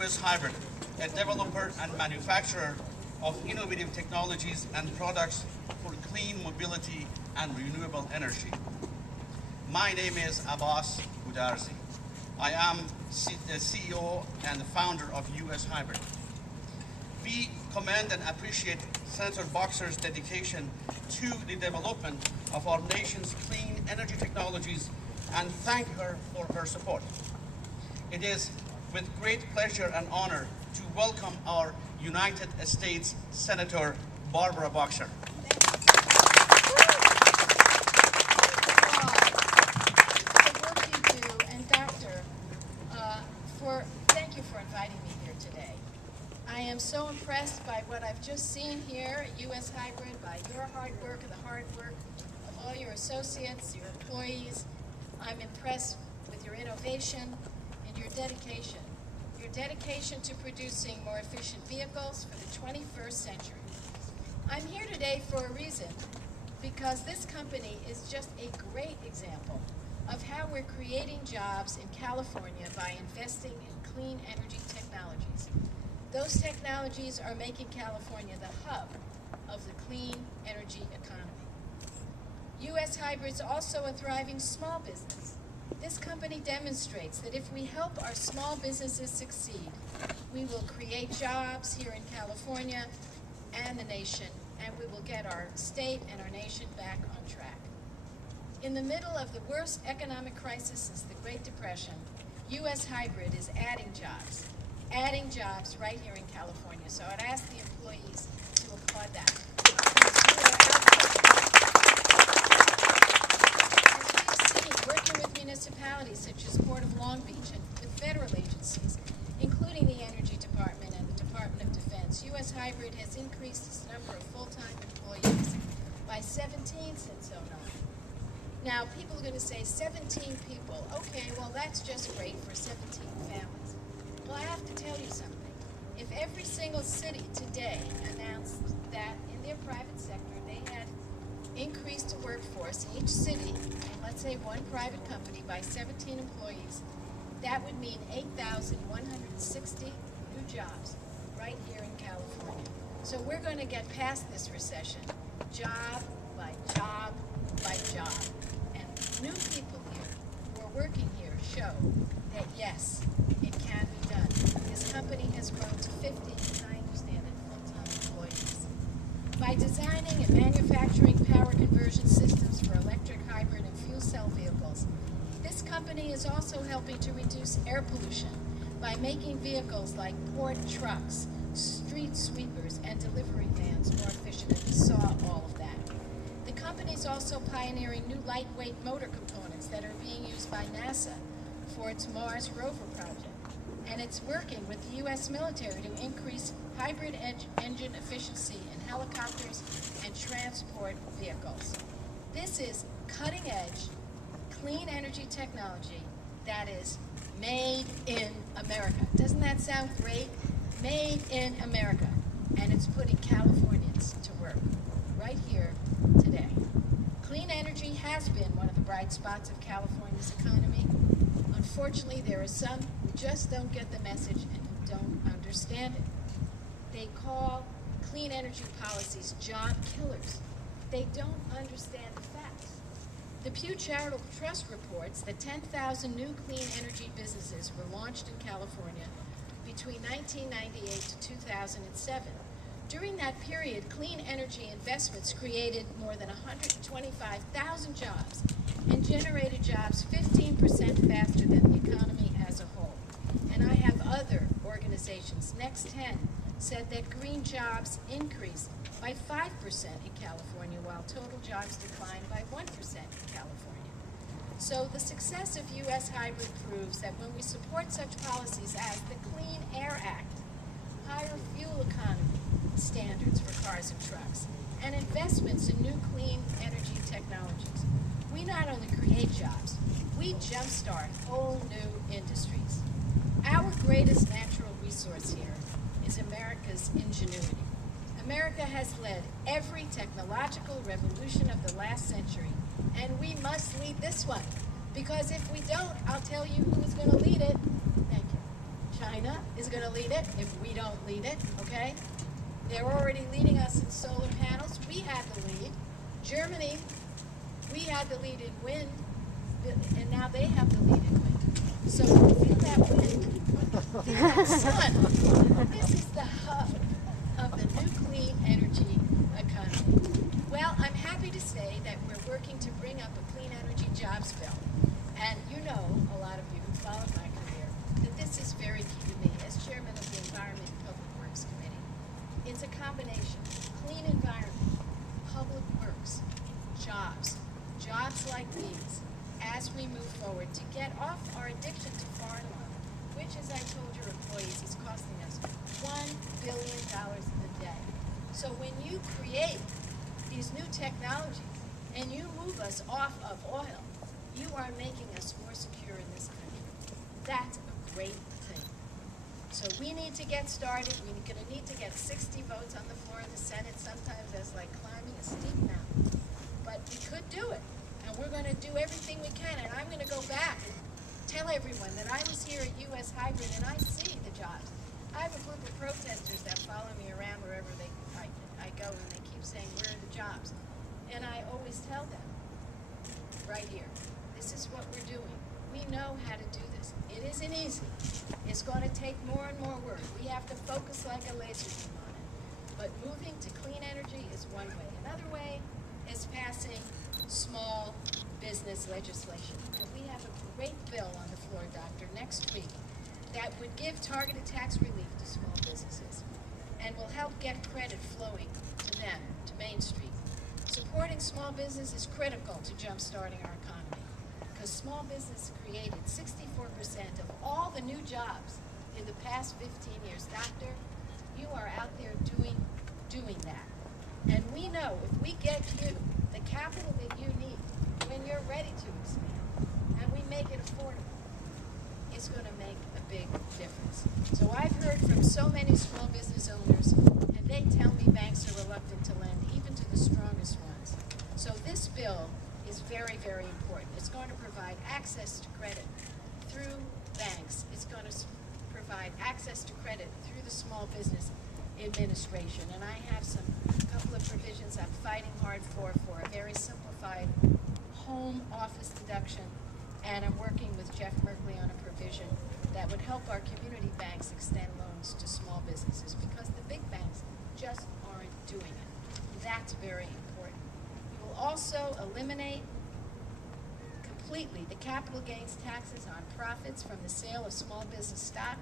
US Hybrid, a developer and manufacturer of innovative technologies and products for clean mobility and renewable energy. My name is Goodarzi. I am the CEO and founder of US Hybrid. We commend and appreciate Senator Boxer's dedication to the development of our nation's clean energy technologies and thank her for her support. It is with great pleasure and honor to welcome our United States Senator Barbara Boxer. Thank you for inviting me here today. I am so impressed by what I've just seen here at US Hybrid, by your hard work and the hard work of all your associates, your employees. I'm impressed with your innovation and your dedication. Your dedication to producing more efficient vehicles for the 21st century. I'm here today for a reason, because this company is just a great example of how we're creating jobs in California by investing in clean energy technologies. Those technologies are making California the hub of the clean energy economy. US Hybrid is also a thriving small business. This company demonstrates that if we help our small businesses succeed, we will create jobs here in California and the nation, and we will get our state and our nation back on track. In the middle of the worst economic crisis since the Great Depression, US Hybrid is adding jobs right here in California. So I'd ask the employees to applaud that. As we've seen, working with municipalities such as Port of Long Beach and with federal agencies, including the Energy Department and the Department of Defense, US Hybrid has increased its number of full-time employees by 17 since 2009. Now, people are going to say 17 people. Okay, well, that's just great for 17 families. Well, I have to tell you something. If every single city today announced that in their private sector they had increased the workforce in each city, and let's say one private company, by 17 employees, that would mean 8,160 new jobs right here in California. So we're going to get past this recession, job by job by job. New people here who are working here show that yes, it can be done. This company has grown to 50, as I understand it, full-time employees. By designing and manufacturing power conversion systems for electric, hybrid, and fuel cell vehicles, this company is also helping to reduce air pollution by making vehicles like port trucks, street sweepers, and delivery vans more efficient. And we saw all of that. The company is also pioneering new lightweight motor components that are being used by NASA for its Mars rover project. And it's working with the U.S. military to increase hybrid engine efficiency in helicopters and transport vehicles. This is cutting-edge, clean energy technology that is made in America. Doesn't that sound great? Made in America. And it's putting Californians to work right here today. Clean energy has been one of the bright spots of California's economy. Unfortunately, there are some who just don't get the message and who don't understand it. They call clean energy policies job killers. They don't understand the facts. The Pew Charitable Trust reports that 10,000 new clean energy businesses were launched in California between 1998 to 2007. During that period, clean energy investments created more than 125,000 jobs and generated jobs 15% faster than the economy as a whole. And I have other organizations, Next 10, said that green jobs increased by 5% in California, while total jobs declined by 1% in California. So the success of US Hybrid proves that when we support such policies as the Clean Air Act, higher fuel economy standards for cars and trucks, and investments in new clean energy technologies, we not only create jobs, we jumpstart whole new industries. Our greatest natural resource here is America's ingenuity. America has led every technological revolution of the last century, and we must lead this one, because if we don't, I'll tell you who's going to lead it. Thank you. China is going to lead it if we don't lead it, okay? They're already leading us in solar panels. We had the lead. Germany, we had the lead in wind, and now they have the lead in wind. So feel that wind, feel that sun. This is the hub of the new clean energy economy. Well, I'm happy to say that we're working to bring up a clean energy jobs bill. And you know, a lot of you who followed my career, that this is very key to me as chairman of the Environment and Public Works Committee. It's a combination, clean environment, public works, jobs like these, as we move forward to get off our addiction to foreign oil, which, as I told your employees, is costing us $1 billion a day. So when you create these new technologies and you move us off of oil, you are making us more secure in this country. That's a great thing. So we need to get started. We're going to need to get 60 votes on the floor of the Senate. Sometimes that's like climbing a steep mountain. But we could do it. And we're going to do everything we can. And I'm going to go back and tell everyone that I was here at U.S. Hybrid and I see the jobs. I have a group of protesters that follow me around wherever I go, and they keep saying, where are the jobs? And I always tell them, right here, this is what we're doing. We know how to do this. It isn't easy. It's going to take more and more work. We have to focus like a laser beam on it. But moving to clean energy is one way. Another way is passing small business legislation. And we have a great bill on the floor, Doctor, next week that would give targeted tax relief to small businesses and will help get credit flowing to them, to Main Street. Supporting small business is critical to jumpstarting our economy because small business created 64% of all the new jobs in the past 15 years. Doctor, you are out there doing that. And we know if we get you the capital that you need when you're ready to expand and we make it affordable, it's going to make a big difference. So I've heard from so many small business owners, and they tell me banks are reluctant to lend even to the strongest ones. So this bill is very, very important. It's going to provide access to credit through banks. It's going to provide access to credit through the Small Business Administration. And I have a couple of provisions I'm fighting hard for a very simplified home office deduction. And I'm working with Jeff Merkley on a provision that would help our community banks extend loans to small businesses because the big banks just aren't doing it. That's very important. We will also eliminate completely the capital gains taxes on profits from the sale of small business stock,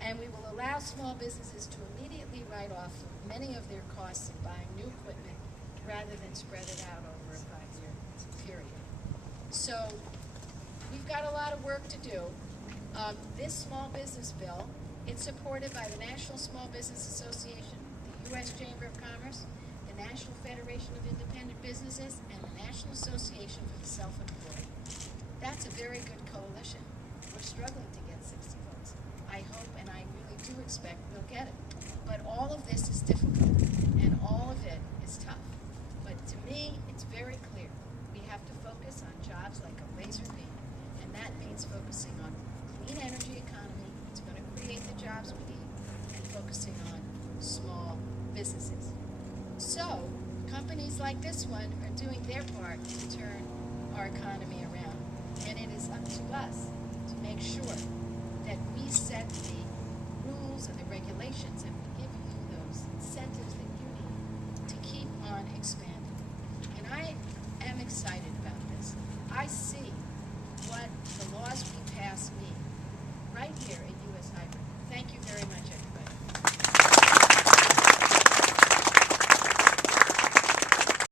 and we will allow small businesses to immediately write off many of their costs of buying new equipment rather than spread it out over a 5-year period. So we've got a lot of work to do. This small business bill, it's supported by the National Small Business Association, the U.S. Chamber of Commerce, the National Federation of Independent Businesses, and the National Association for the Self-Employed. That's a very good coalition. We're struggling to get 60 votes. I hope and I really do expect we'll get it. But all of this is difficult, and all of it is tough. But to me, it's very clear. We have to focus on jobs like a laser beam, and that means focusing on clean energy economy. It's going to create the jobs we need, and focusing on small businesses. So companies like this one are doing their part to turn our economy around, and it is up to us to make sure that we set the